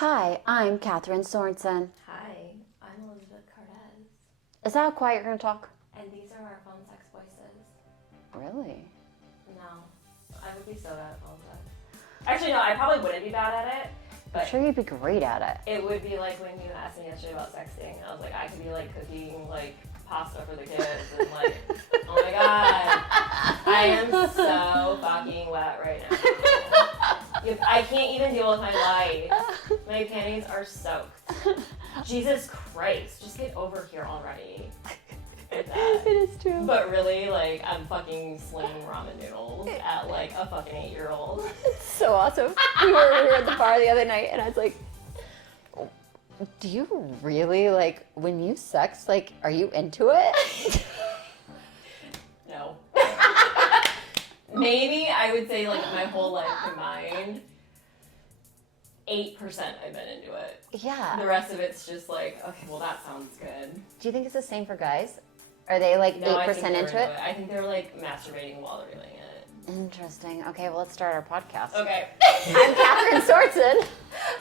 Hi, I'm Kathryn Sorensen. Hi, I'm Elizabeth Cardez. Is that how quiet you're going to talk? And these are our phone sex voices. Really? No, I would be so bad at phone sex. Actually, no, I probably wouldn't be bad at it. But I'm sure you'd be great at it. it would be like when you asked me yesterday about sexting. I was like, I could be like cooking like pasta for the kids and like, oh my god, I am so fucking wet right now. I can't even deal with my life. My panties are soaked. Jesus Christ, just get over here already. With that. It is true. But really, like, I'm fucking slinging ramen noodles at like a fucking 8-year-old. It's so awesome. We were at the bar the other night and I was like, do you really, like, when you sex, like, are you into it? No. Maybe I would say, like, my whole life combined, 8% I've been into it. Yeah. The rest of it's just like, okay, well, that sounds good. Do you think it's the same for guys? Are they, like, No, 8% I think they're into it? I think they're, like, masturbating while they're doing it. Interesting. Okay, well, let's start our podcast. Okay. I'm Kathryn Sorensen.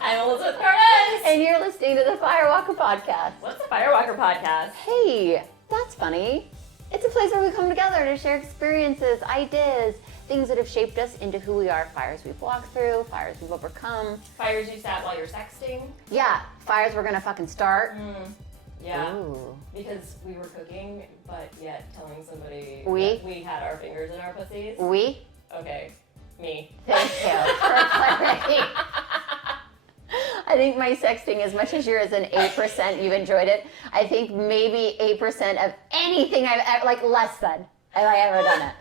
I'm Elizabeth Cardez. And you're listening to the Firewalker Podcast. What's the Firewalker Podcast? Hey, that's funny. It's a place where we come together to share experiences, ideas, things that have shaped us into who we are, fires we've walked through, fires we've overcome. Fires you sat while you're sexting. Yeah, fires we're gonna fucking start. Yeah. Ooh. Because we were cooking, but yet telling somebody We? that we had our fingers in our pussies. We? Okay. Me. Thank you for clarity. I think my sexting, as much as you're as an 8%, you've enjoyed it. I think maybe 8% of anything I've ever, like less than, have I ever done it.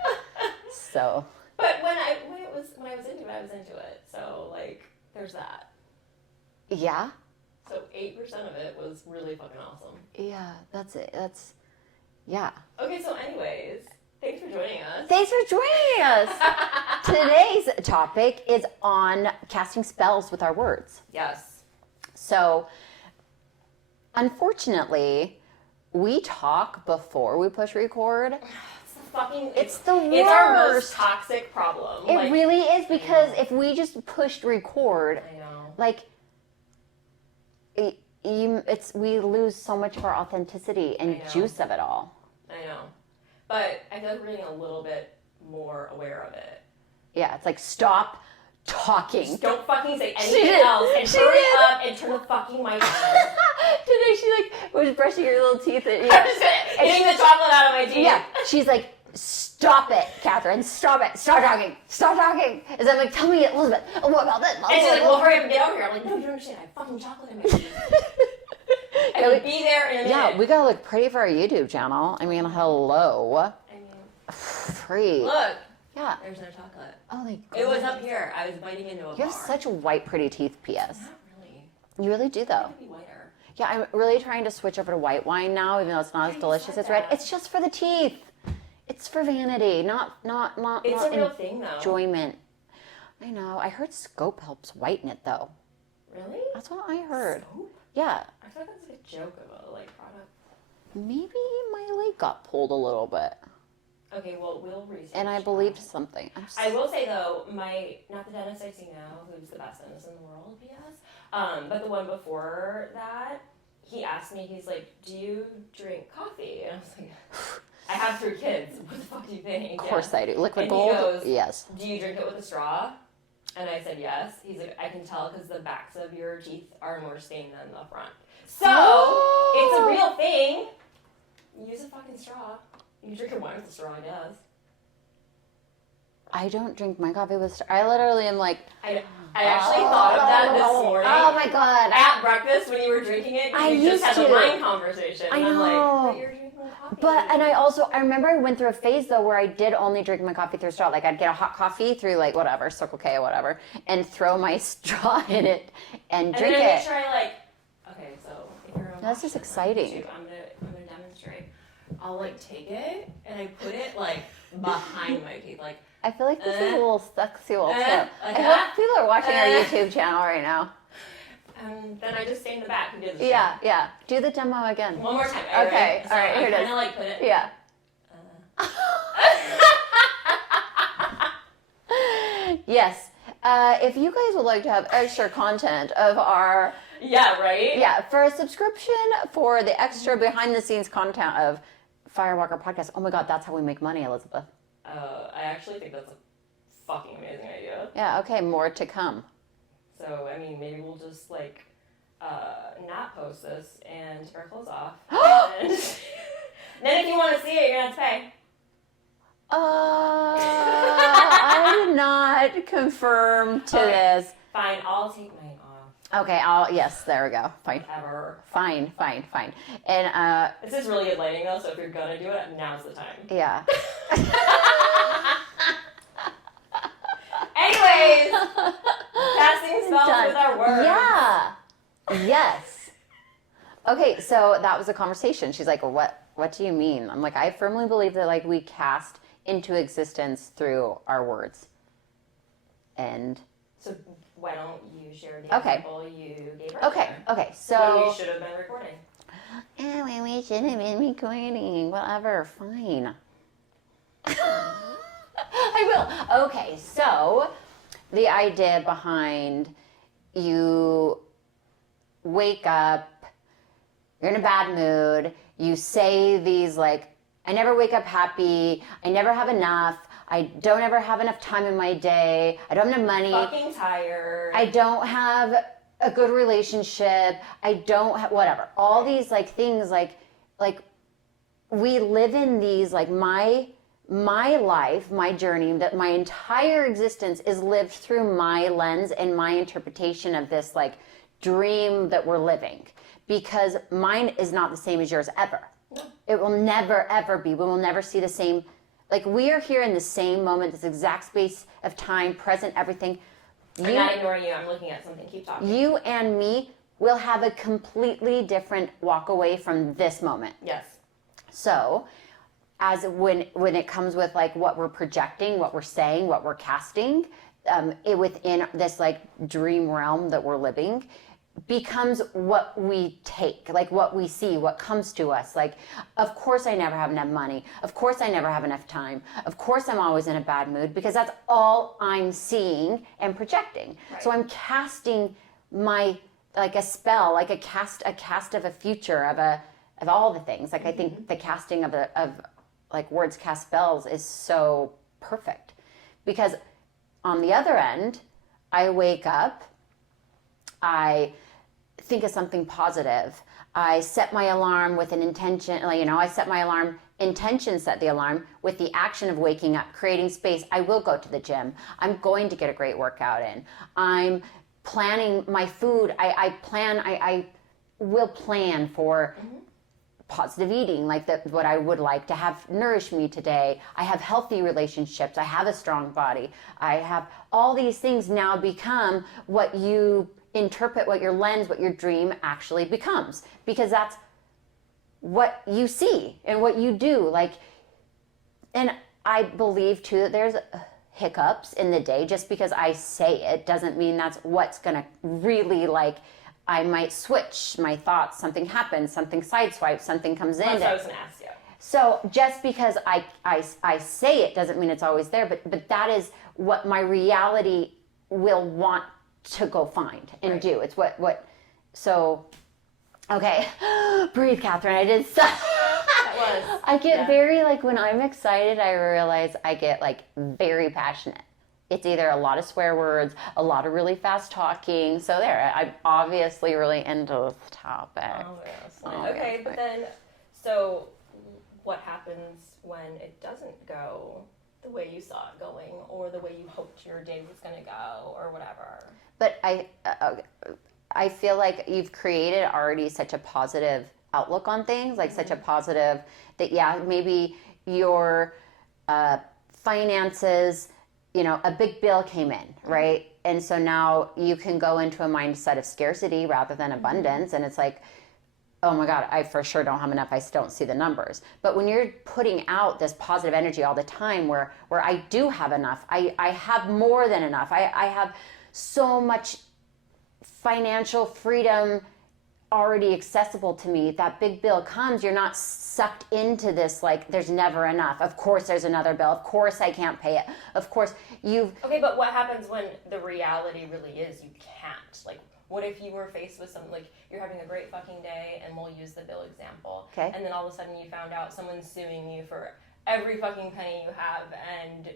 So. But when I was into it, I was into it. So like, there's that. Yeah. So 8% of it was really fucking awesome. Yeah, that's it. Yeah. Okay, so anyways, thanks for joining us. Thanks for joining us. Today's topic is on casting spells with our words. Yes. So, unfortunately, we talk before we push record. It's the worst. It's our most toxic problem. It really is, because if we just pushed record, I know. like, we lose so much of our authenticity and juice of it all. I know. But I feel like we're getting a little bit more aware of it. Yeah, it's like, stop talking. Just don't fucking say anything else and hurry up and turn the fucking mic on. Today she like was brushing her little teeth and I'm just getting the chocolate out of my teeth. Yeah, she's like, stop it, Kathryn, stop it, stop talking. And I'm like, tell me, Elizabeth, what about this? And she's like, well, hurry up and get over here. I'm like, no, you don't understand. I have fucking chocolate in my teeth. I will be there in a minute. Yeah, we gotta look pretty for our YouTube channel. I mean, hello. I mean, Free. look. Yeah. There's no chocolate. Oh my God. It was up here. I was biting into a bar. You have such white, pretty teeth, P.S. Not really. You really do, though. It could be whiter. Yeah, I'm really trying to switch over to white wine now, even though it's not as delicious as red. It's just for the teeth. It's for vanity, not It's a real thing, though. Enjoyment. I know. I heard Scope helps whiten it, though. Really? That's what I heard. Soap? Yeah. I feel like that's like a joke of a like product. Maybe my leg got pulled a little bit. Okay, well, we'll research. And I believed something. I will say though, not the dentist I see now, who's the best dentist in the world, P.S. But the one before that, he asked me, he's like, "Do you drink coffee?" And I was like, "I have 3 kids. What the fuck do you think?" Of course I do. Liquid and gold? He goes, yes. "Do you drink it with a straw?" And I said yes. He's like, "I can tell because the backs of your teeth are more stained than the front." So it's a real thing. Use a fucking straw. You can drink your wine with a straw, I guess. I don't drink my coffee with I literally am like... I actually thought of that this morning. Oh my God. At breakfast when you were drinking it, I you just had used the to. wine conversation. I and I'm know. like, but you're drinking coffee. And I remember I went through a phase though where I did only drink my coffee through a straw. Like I'd get a hot coffee through like whatever, Circle K or whatever, and throw my straw in it and drink then it. I make sure okay, so if you're on That's just exciting. I'm gonna demonstrate. I'll like take it and I put it like behind my teeth, like. I feel like this is a little sexual too. Like I that? hope people are watching our YouTube channel right now. And then I just stay in the back and do the Yeah. Do the demo again. One more time. Okay, So all right, here it is. I kind of like put it. Yeah. Yes. If you guys would like to have extra content of our... Yeah, right? Yeah, for a subscription for the extra behind-the-scenes content of Firewalker Podcast. Oh my God, that's how we make money, Elizabeth. I actually think that's a fucking amazing idea. Yeah, okay, more to come. So, I mean, maybe we'll just, like, not post this and take our clothes off. And then if you want to see it, you're going to have to pay. I did not confirm to this. Fine, I'll take mine off. Okay, yes, there we go. Fine. Whatever. Fine. And, This is really good lighting, though, so if you're going to do it, now's the time. yeah. Anyways, casting spells Done. with our words. Yeah. Yes. Okay, so that was a conversation. She's like, what do you mean? I'm like, I firmly believe that like we cast into existence through our words. And so why don't you share the Okay. example you gave her? okay, When so we should have been recording. when we should have been recording. Whatever, fine. I will. Okay, so the idea behind you wake up, you're in a bad mood, you say these like, I never wake up happy, I never have enough, I don't ever have enough time in my day, I don't have enough money, Fucking tired. I don't have a good relationship, I don't have, whatever. All these like things like we live in these like my life, my journey, that my entire existence is lived through my lens and my interpretation of this like dream that we're living, because mine is not the same as yours ever. No. It will never ever be. We will never see the same. Like we are here in the same moment, this exact space of time, present, everything. I'm not ignoring you. I'm looking at something. Keep talking. You and me will have a completely different walk away from this moment. Yes. So, as when it comes with like what we're projecting, what we're saying, what we're casting, within this like dream realm that we're living, becomes what we take, like what we see, what comes to us. Like, of course I never have enough money. Of course I never have enough time. Of course I'm always in a bad mood, because that's all I'm seeing and projecting. Right. So I'm casting my, like a spell, like a cast of a future of all the things. Like I think the casting of like words cast spells is so perfect, because on the other end, I wake up, I think of something positive. I set my alarm with an intention, I set my alarm, intention set the alarm with the action of waking up, creating space. I will go to the gym. I'm going to get a great workout in. I'm planning my food. I will plan for positive eating, like what I would like to have nourish me today. I have healthy relationships. I have a strong body. I have all these things now become what you interpret, what your lens, what your dream actually becomes, because that's what you see and what you do. Like, and I believe too that there's hiccups in the day. Just because I say it doesn't mean that's what's gonna really, like, I might switch my thoughts, something happens, something sideswipes, something comes in. That's what I was gonna ask you. So just because I say it doesn't mean it's always there, but that is what my reality will want to go find and do. It's what so okay. Breathe, Kathryn. I did so That was. I get very, like, when I'm excited, I realize I get like very passionate. It's either a lot of swear words, a lot of really fast talking. So there, I'm obviously really into this topic. Oh, yes. Oh, Okay, yes, but then, so what happens when it doesn't go the way you saw it going, or the way you hoped your day was going to go, or whatever? But I feel like you've created already such a positive outlook on things, like such a positive that, yeah, maybe your finances, a big bill came in, right? And so now you can go into a mindset of scarcity rather than abundance. And it's like, oh my God, I for sure don't have enough. I don't see the numbers. But when you're putting out this positive energy all the time where I do have enough, I have more than enough. I have so much financial freedom. already accessible to me. That big bill comes, you're not sucked into this, like, there's never enough. Of course there's another bill. Of course I can't pay it. Of course you've... Okay, but what happens when the reality really is you can't? Like, what if you were faced with something, like, you're having a great fucking day, and we'll use the bill example. Okay. And then all of a sudden you found out someone's suing you for every fucking penny you have, and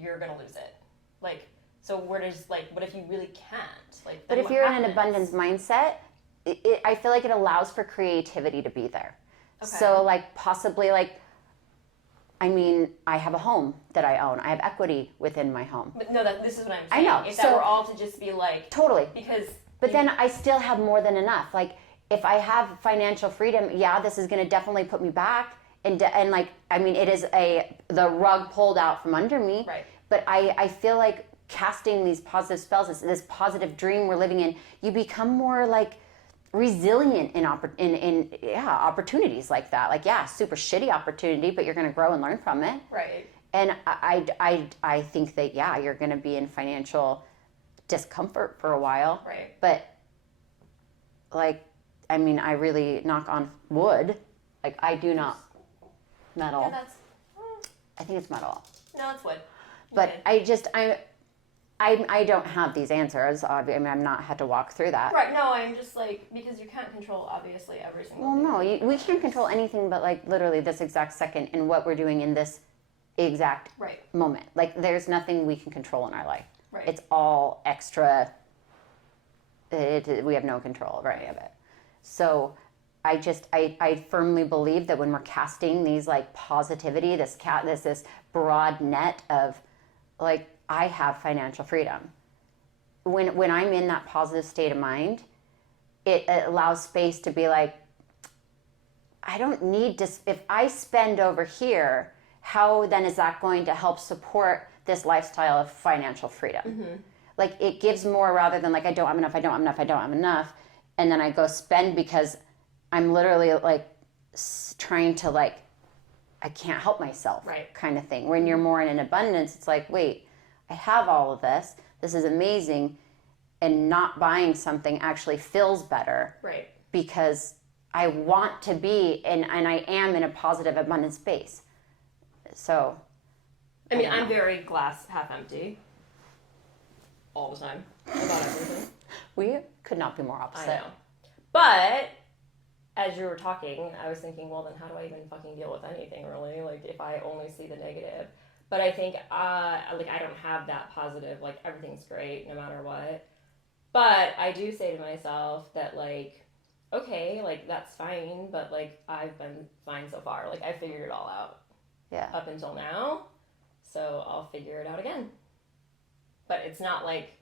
you're gonna lose it. Like, so where does, like, what if you really can't? Like, but if you're in an abundance mindset, I feel like it allows for creativity to be there. Okay. So, like, possibly, like, I mean, I have a home that I own. I have equity within my home. But no, this is what I'm saying. I know. If that were all to just be like... Totally. Because... But then I still have more than enough. Like, if I have financial freedom, yeah, this is going to definitely put me back. And like, I mean, it is the rug pulled out from under me. Right. But I feel like casting these positive spells, this positive dream we're living in, you become more, like, resilient in opportunities like that. Like, yeah, super shitty opportunity, but you're going to grow and learn from it. Right. And I think that, yeah, you're going to be in financial discomfort for a while. Right. But, like, I mean, I really knock on wood. Like, I do not metal. Yeah, I think it's metal. No, it's wood. But I don't have these answers. I mean, I'm not had to walk through that. Right. No, I'm just like, because you can't control obviously every single thing. Well, no, we can't control anything but, like, literally this exact second and what we're doing in this exact moment. Like, there's nothing we can control in our life. Right. It's all extra. We have no control over any of it. So I firmly believe that when we're casting these, like, positivity, this broad net of, like, I have financial freedom. When I'm in that positive state of mind, it allows space to be like, I don't need to, if I spend over here, how then is that going to help support this lifestyle of financial freedom? Mm-hmm. Like, it gives more rather than, like, I don't have enough. And then I go spend because I'm literally, like, trying to, like, I can't help myself, kind of thing. When you're more in an abundance, it's like, wait, I have all of this. This is amazing. And not buying something actually feels better. Right. Because I want to be, and I am in a positive, abundant space. So. I mean, I'm very glass half empty. All the time. About everything. We could not be more opposite. I know. But, as you were talking, I was thinking, well, then how do I even fucking deal with anything, really? Like, if I only see the negative. But I think, like, I don't have that positive, like, everything's great no matter what. But I do say to myself that, like, okay, like, that's fine, but, like, I've been fine so far. Like, I figured it all out. Yeah. Up until now. So I'll figure it out again. But it's not like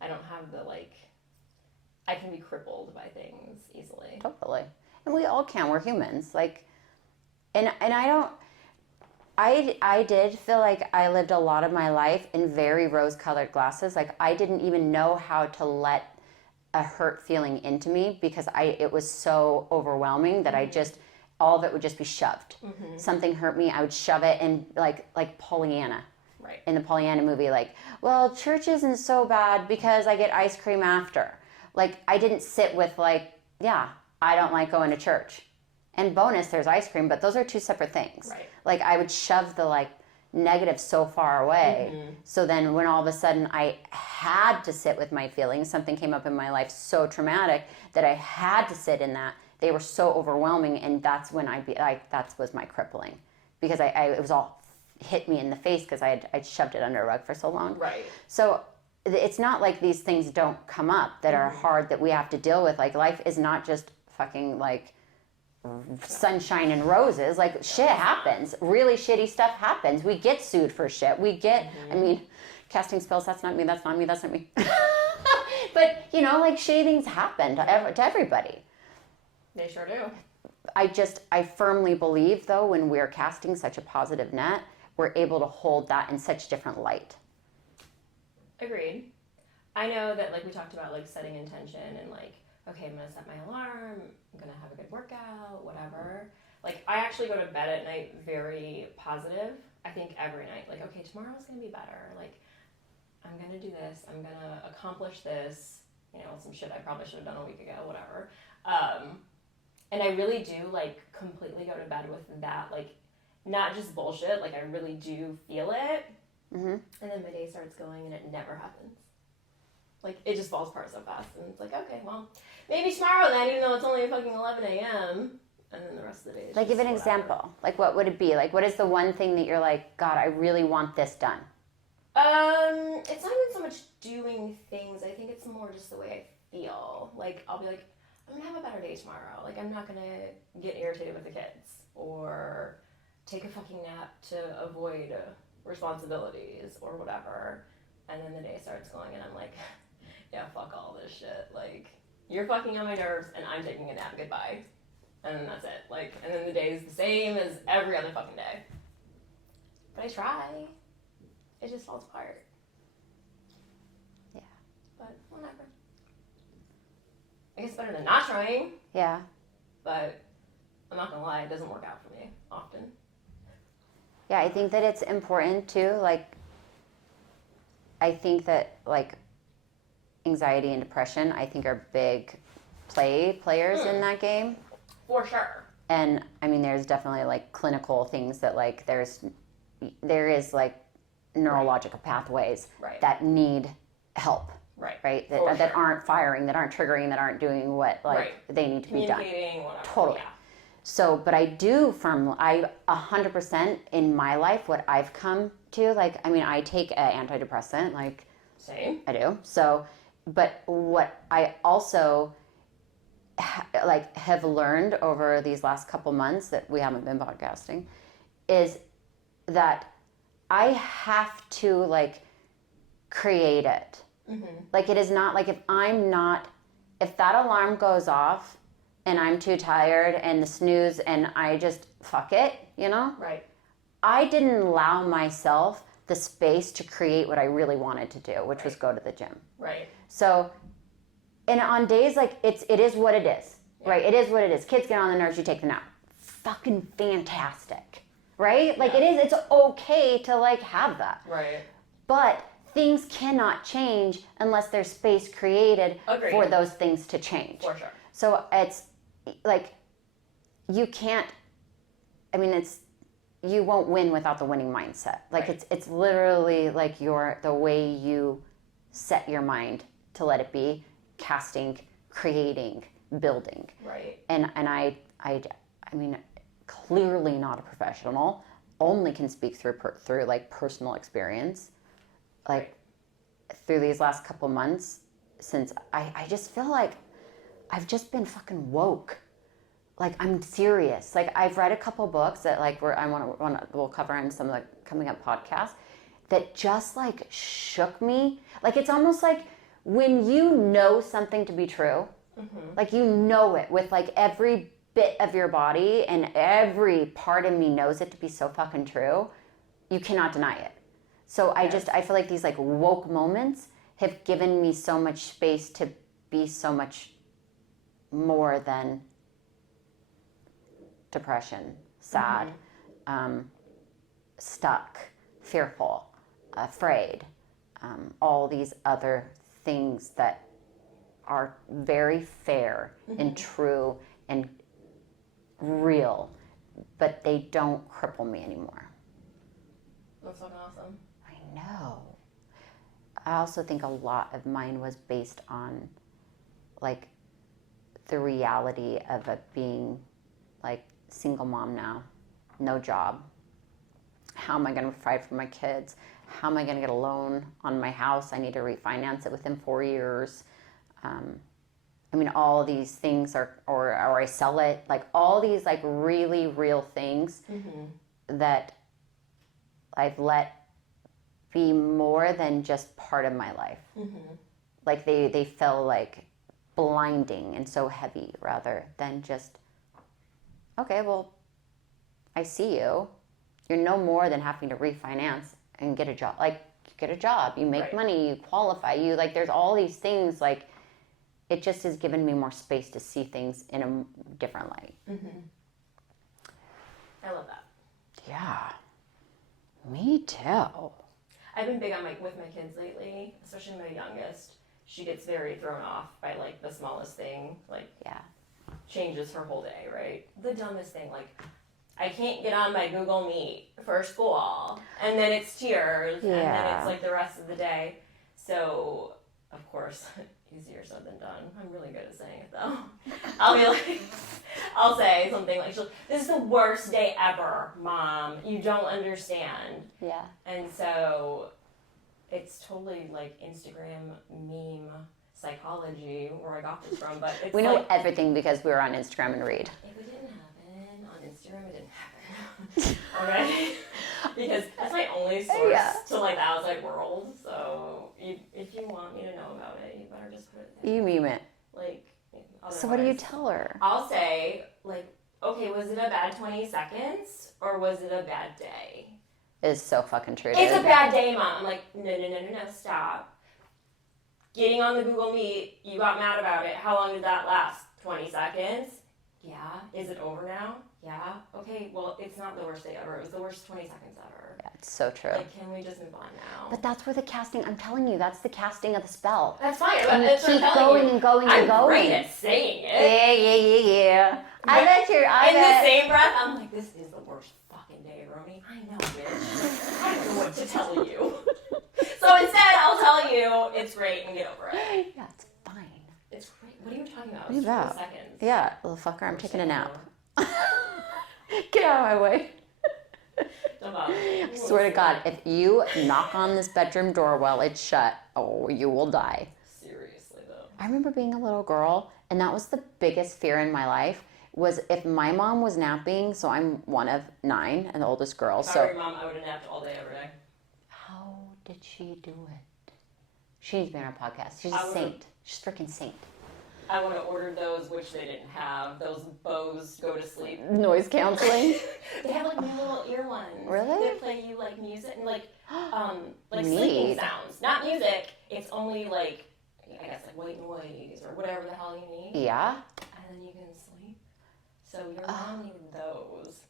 I don't have the, like, I can be crippled by things easily. Totally. And we all can. We're humans. Like, and I don't, I did feel like I lived a lot of my life in very rose-colored glasses. Like, I didn't even know how to let a hurt feeling into me because it was so overwhelming that I just, all of it would just be shoved. Mm-hmm. Something hurt me, I would shove it in, like Pollyanna. Right. In the Pollyanna movie, like, well, church isn't so bad because I get ice cream after. Like, I didn't sit with, like, yeah, I don't like going to church. And bonus, there's ice cream, but those are two separate things. Right. Like, I would shove the, like, negative so far away. Mm-hmm. So then when all of a sudden I had to sit with my feelings, something came up in my life so traumatic that I had to sit in that. They were so overwhelming, and that's when that was my crippling. Because it was all hit me in the face because I'd shoved it under a rug for so long. Right. So it's not like these things don't come up that are hard that we have to deal with. Like, life is not just fucking, like, sunshine and roses. Like, shit happens. Really shitty stuff happens. We get sued for shit. We get, I mean, casting spells, that's not me. But, you know, like, shitty things happen to everybody. They sure do. I firmly believe, though, when we're casting such a positive net, we're able to hold that in such different light. Agreed. I know that, like, we talked about, like, setting intention and, like, okay, I'm going to set my alarm, I'm going to have a good workout, whatever. Like, I actually go to bed at night very positive. I think every night, like, okay, tomorrow's going to be better. Like, I'm going to do this. I'm going to accomplish this. you know, some shit I probably should have done a week ago, whatever. And I really do, like, completely go to bed with that, like, not just bullshit, like, I really do feel it. Mm-hmm. And then my day starts going and it never happens. Like, it just falls apart so fast. And it's like, okay, well, maybe tomorrow then, even though it's only fucking 11 a.m. And then the rest of the day is Like, give an whatever. example. Like, what would it be? Like, what is the one thing that you're like, God, I really want this done? It's not even so much doing things. I think it's more just the way I feel. Like, I'll be like, I'm gonna have a better day tomorrow. Like, I'm not gonna get irritated with the kids or take a fucking nap to avoid responsibilities or whatever. And then the day starts going and I'm like, yeah, fuck all this shit. Like, you're fucking on my nerves and I'm taking a nap. Goodbye. And then that's it. Like, and then the day is the same as every other fucking day. But I try. It just falls apart. Yeah. But whatever. I guess better than not trying. Yeah. But I'm not gonna lie, it doesn't work out for me often. Yeah, I think that it's important too. Like, I think that like anxiety and depression, I think are big players in that game. For sure. And I mean, there's definitely like clinical things that like there is like neurological pathways that need help. Right. That aren't firing, that aren't triggering, that aren't doing what like they need to be done. Communicating, whatever. Totally. Yeah. So, but I 100% in my life, what I've come to, like, I mean, I take an antidepressant, like. Same. I do. So, but what I also have learned over these last couple months that we haven't been podcasting is that I have to like create it. Mm-hmm. Like, it is not like if that alarm goes off and I'm too tired and the snooze and I just fuck it, you know? Right. I didn't allow myself the space to create what I really wanted to do, which was go to the gym. Right. So, and on days like it is what it is, right? It is what it is. Kids get on the nerves, you take them out. Fucking fantastic, right? Like it's okay to like have that. Right. But things cannot change unless there's space created for those things to change. For sure. So it's like you can't. I mean, you won't win without the winning mindset. Like it's literally like the way you set your mind to let it be, casting, creating, building. Right. And I mean, clearly not a professional. Only can speak through like personal experience. Like through these last couple months, since I just feel like I've just been fucking woke. Like, I'm serious. Like, I've read a couple books that like we'll cover in some of the coming up podcasts that just like shook me. Like, it's almost like when you know something to be true, like you know it with like every bit of your body and every part of me knows it to be so fucking true, you cannot deny it. So I feel like these like woke moments have given me so much space to be so much more than depression, sad, stuck, fearful, afraid, all these other things that are very fair and true and real, but they don't cripple me anymore. That's fucking awesome. I know. I also think a lot of mine was based on like the reality of it being like single mom now, no job. How am I going to provide for my kids? How am I going to get a loan on my house? I need to refinance it within 4 years. I mean, all these things or I sell it, like all these like really real things that I've let be more than just part of my life. Like they feel like blinding and so heavy rather than just, okay, well, I see you. You're no more than having to refinance and get a job. Like, you get a job, you make money, you qualify, you like, there's all these things. Like, it just has given me more space to see things in a different light. I love that. Yeah, me too. I've been big on with my kids lately, especially my youngest. she gets very thrown off by like the smallest thing, like changes her whole day, right? The dumbest thing, like I can't get on my Google Meet for school, and then it's tears, and then it's like the rest of the day. So, of course, easier said than done. I'm really good at saying it though. I'll be like, I'll say something like, this is the worst day ever, Mom. You don't understand. Yeah. And so it's totally like Instagram meme psychology where I got this from, but it's we know everything because we were on Instagram and read. If it didn't happen on Instagram, it didn't happen. Okay? Because that's my only source to like the outside world. So if you want me to know about it, you better just put it there. You meme it. Like, so what do you tell her? I'll say, like, okay, was it a bad 20 seconds or was it a bad day? It's so fucking true. It's a bad day, Mom. I'm like, no, stop. Getting on the Google Meet, you got mad about it. How long did that last? 20 seconds? Yeah. Is it over now? Yeah. Okay, well, it's not the worst day ever. It was the worst 20 seconds ever. Yeah, it's so true. Like, can we just move on now? But that's where the casting, I'm telling you, that's the casting of the spell. That's fine. And you keep going and going and going. I'm great at saying it. Yeah. I bet you're, the same breath, I'm like, this is the worst fucking day, Roni. I know, bitch. I don't know what to tell you. So instead, I'll tell you it's great and get over it. Yeah, it's fine. It's great. What are you talking about? What are you about? Seconds. Yeah, little fucker, I'm taking a nap. Get out of my way. Don't bother me. I swear to God, if you knock on this bedroom door while it's shut, you will die. Seriously, though. I remember being a little girl, and that was the biggest fear in my life, was if my mom was napping, so I'm one of 9 and the oldest girl. Sorry, Mom, I would have napped all day, every day. How did she do it? She needs to be on our podcast. She's a saint. She's a freaking saint. I would have ordered those, which they didn't have. Those Bose go to sleep. Noise counseling? They have like new little ear ones. Really? They play you like music and like sleeping sounds. Not music. It's only like, I guess like white noise or whatever the hell you need. Yeah. And then you can sleep. So your mom needed those.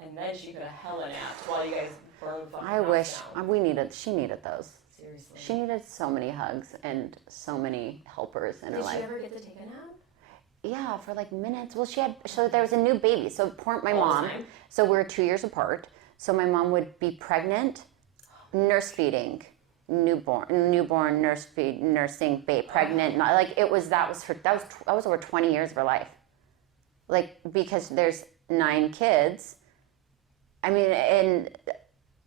And then she could have hella napped while you guys burned fucking I wish down. she needed those. Seriously. She needed so many hugs and so many helpers in her life. Did she ever get to take a nap? Yeah, for like minutes. Well, so there was a new baby. So my mom, so we're 2 years apart. So my mom would be pregnant, nurse feeding, newborn, nursing, pregnant. Not like it was. That was over 20 years of her life. Like, because there's 9 kids. I mean, and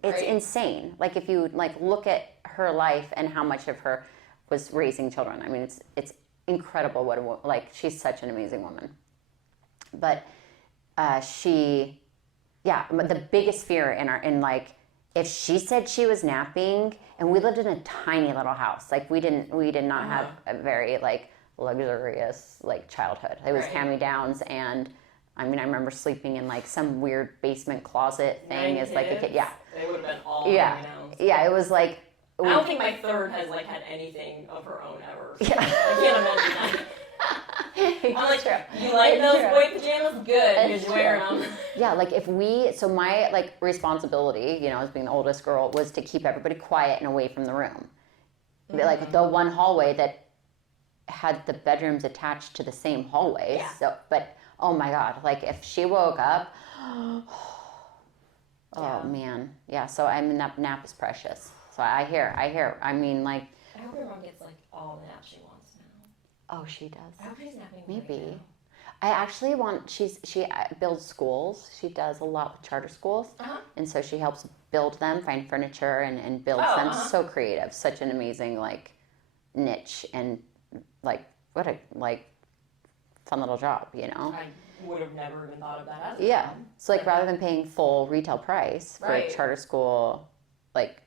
it's insane. Like, if you like look at her life and how much of her was raising children. I mean, it's incredible she's such an amazing woman. But the biggest fear if she said she was napping, and we lived in a tiny little house. Like, we did not have a very like luxurious like childhood. It was hand-me-downs, and I mean, I remember sleeping in like some weird basement closet thing as like a kid. Yeah. They would have been all hand-me-downs. Yeah, it was like, I don't think my third has like had anything of her own ever. So I can't imagine that. I'm like, you like those boy pajamas? Good, because you're wearing them. Yeah, like so my like responsibility, as being the oldest girl, was to keep everybody quiet and away from the room. Mm-hmm. Like the one hallway that had the bedrooms attached to the same hallway. Yeah. So, but oh my God, like if she woke up, man. Yeah, so I mean, that nap is precious. So I hear. I mean, like. I hope your mom gets like all the naps she wants now. Oh, she does. I hope she's napping. Maybe. Right now. I actually she builds schools. She does a lot with charter schools, and so she helps build them, find furniture, and builds them. So creative, such an amazing like niche, and like what a like fun little job, I would have never even thought of that as a job. So like rather than paying full retail price for a charter school, like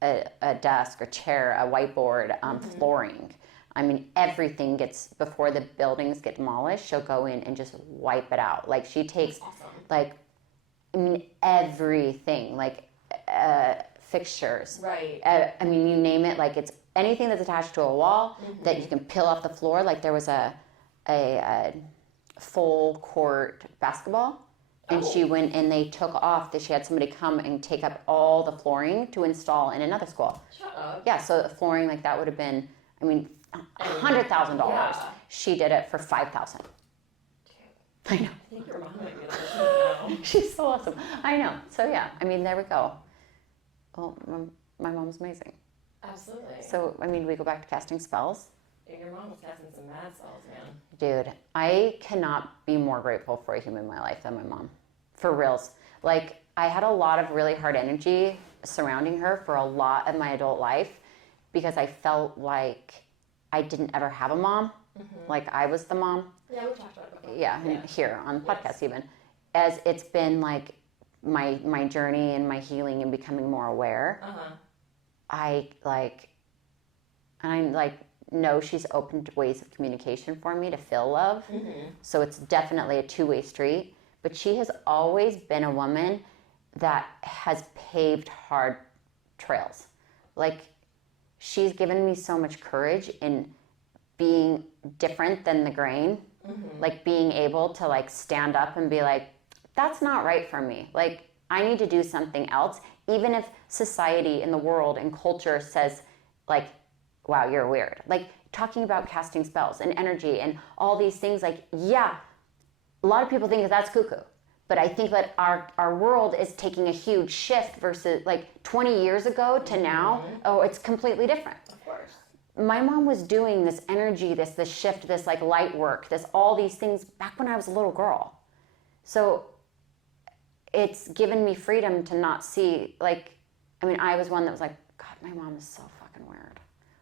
a desk, a chair, a whiteboard, flooring. I mean, everything before the buildings get demolished, she'll go in and just wipe it out. Like, she takes, like, I mean, everything, like, fixtures. Right. I mean, you name it, like, it's anything that's attached to a wall that you can peel off the floor. Like, there was a full court basketball, and she went and they took off, she had somebody come and take up all the flooring to install in another school. Shut up. Yeah, so the flooring like that would have been, I mean, $100,000. Yeah. She did it for $5,000. I know. I think your mom might be listening now. She's so awesome. I know. So yeah, I mean, there we go. Well, my mom's amazing. Absolutely. So, I mean, we go back to casting spells. Your mom was casting some mad spells, man. Dude, I cannot be more grateful for a human in my life than my mom. For reals. Like, I had a lot of really hard energy surrounding her for a lot of my adult life because I felt like I didn't ever have a mom. Mm-hmm. Like, I was the mom. Yeah, we talked about it before. Yeah, here on the podcast even. As it's been like my journey and my healing and becoming more aware, I know she's opened ways of communication for me to feel love. Mm-hmm. So it's definitely a two-way street. But she has always been a woman that has paved hard trails. Like, she's given me so much courage in being different than the grain. Mm-hmm. Like, being able to, like, stand up and be like, that's not right for me. Like, I need to do something else. Even if society and the world and culture says, like, wow, you're weird. Like, talking about casting spells and energy and all these things, like, yeah, a lot of people think that that's cuckoo. But I think that our world is taking a huge shift versus, like, 20 years ago to now. Oh, it's completely different. Of course. My mom was doing this energy, this shift, this, like, light work, all these things back when I was a little girl. So it's given me freedom to not see, like, I mean, I was one that was like, God, my mom is so fucking weird.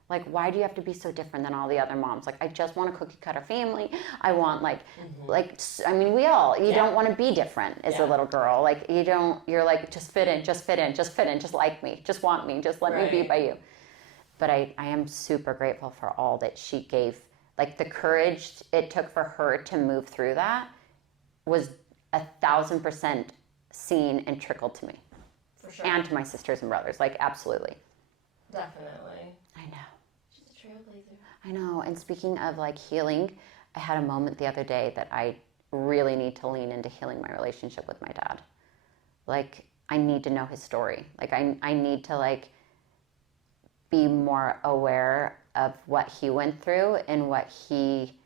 Like, why do you have to be so different than all the other moms? Like, I just want a cookie cutter family. I want, like, I mean, you don't want to be different as a little girl. Like, you're like, just fit in, just like me, just want me, just let me be by you. But I am super grateful for all that she gave. Like, the courage it took for her to move through that was 1,000% seen and trickled to me. For sure. And to my sisters and brothers. Like, absolutely. Definitely. I know. She's a trailblazer. I know. And speaking of, like, healing, I had a moment the other day that I really need to lean into healing my relationship with my dad. Like, I need to know his story. Like, I need to, like, be more aware of what he went through and what he,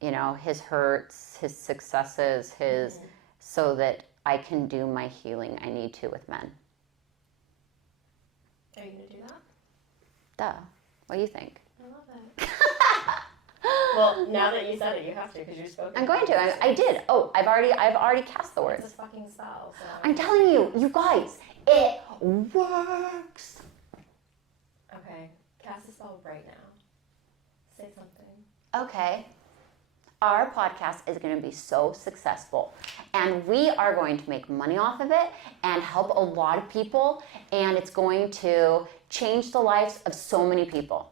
you know, his hurts, his successes, so that I can do my healing I need to with men. Are you going to do that? Duh. What do you think? I love it. Well, now that you said it, you have to because you spoke. I'm going to. I did. Oh, I've already cast the words. It's a fucking spell. So. I'm telling you guys, it works. Okay, cast a spell right now. Say something. Okay. Our podcast is going to be so successful, and we are going to make money off of it and help a lot of people, and it's going to change the lives of so many people.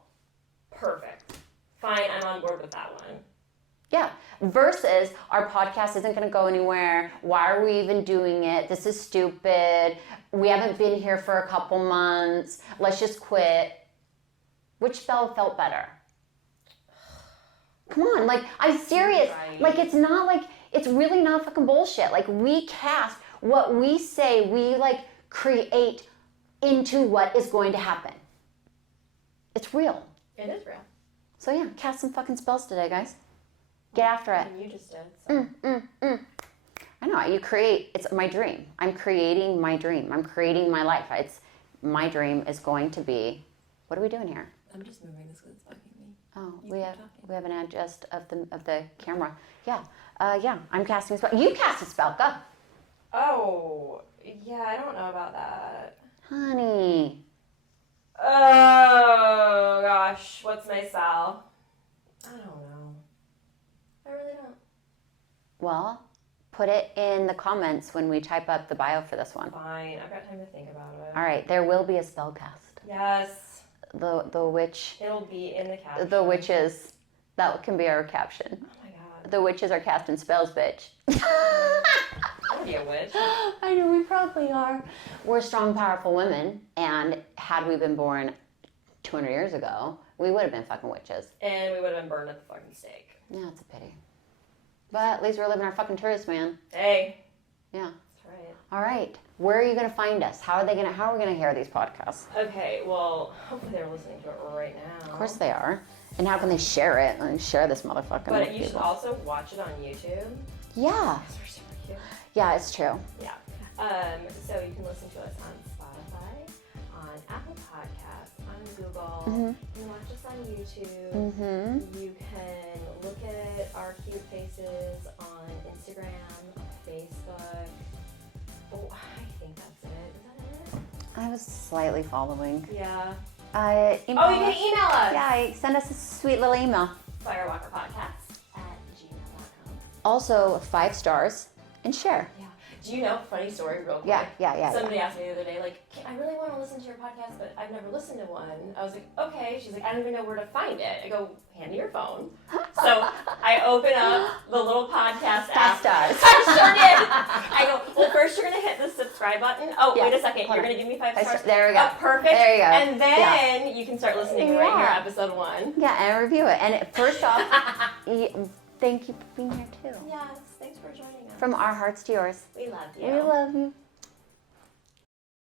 Perfect. Fine, I'm on board with that one. Yeah. Versus our podcast isn't going to go anywhere. Why are we even doing it? This is stupid. We haven't been here for a couple months. Let's just quit. Which spell felt better? Come on, like, I'm serious. Right. Like, it's not like, it's really not fucking bullshit. Like, we cast what we say, we, like, create into what is going to happen. It's real. It is real. So, yeah, cast some fucking spells today, guys. Get after it. And you just did. So. I know, you create, it's my dream. I'm creating my dream. I'm creating my life. It's, my dream is going to be, what are we doing here? I'm just moving this because it's bugging me. Oh, we have an adjust of the camera. Yeah, I'm casting a spell. You cast a spell, go. Oh, yeah, I don't know about that. Honey. Oh, gosh, what's my spell? I don't know. I really don't. Well, put it in the comments when we type up the bio for this one. Fine, I've got time to think about it. All right, there will be a spell cast. Yes. The witch. It'll be in the caption. The witches. That can be our caption. Oh my god. The witches are casting spells, bitch. I'll be a witch. I know, we probably are. We're strong, powerful women, and had we been born 200 years ago, we would have been fucking witches. And we would have been burned at the fucking stake. Yeah, it's a pity. But at least we're living our fucking truths, man. Hey. Yeah. That's right. All right. Where are you going to find us? How are we going to hear these podcasts? Okay, well, hopefully they're listening to it right now. Of course they are. And how can they share it? Like, share this motherfucker. But you should also watch it on YouTube. Yeah. Because we're super cute. Yeah, it's true. Yeah. So you can listen to us on Spotify, on Apple Podcasts, on Google. Mm-hmm. You can watch us on YouTube. Mm-hmm. You can look at our cute faces on Instagram, Facebook. Oh, I think that's it. Is that it? I was slightly following. Yeah. You You can email us. Yeah, send us a sweet little email. firewalkerpodcast@gmail.com. Also, 5 stars and share. Yeah. Do you know, funny story real quick? Yeah. Somebody asked me the other day, like, I really want to listen to your podcast, but I've never listened to one. I was like, okay. She's like, I don't even know where to find it. I go, hand me your phone. So I open up the little podcast app. 5 stars. I sure did. I go, well, first you're going to hit the subscribe button. Oh, Yeah. wait a second. Hold You're on. going to give me 5 stars. There we go. Oh, perfect. There you go. And then you can start listening right here, Yeah. episode 1. Yeah, and review it. And first off, thank you for being here too. Yes, thanks for joining us. From our hearts to yours. We love you. We love you.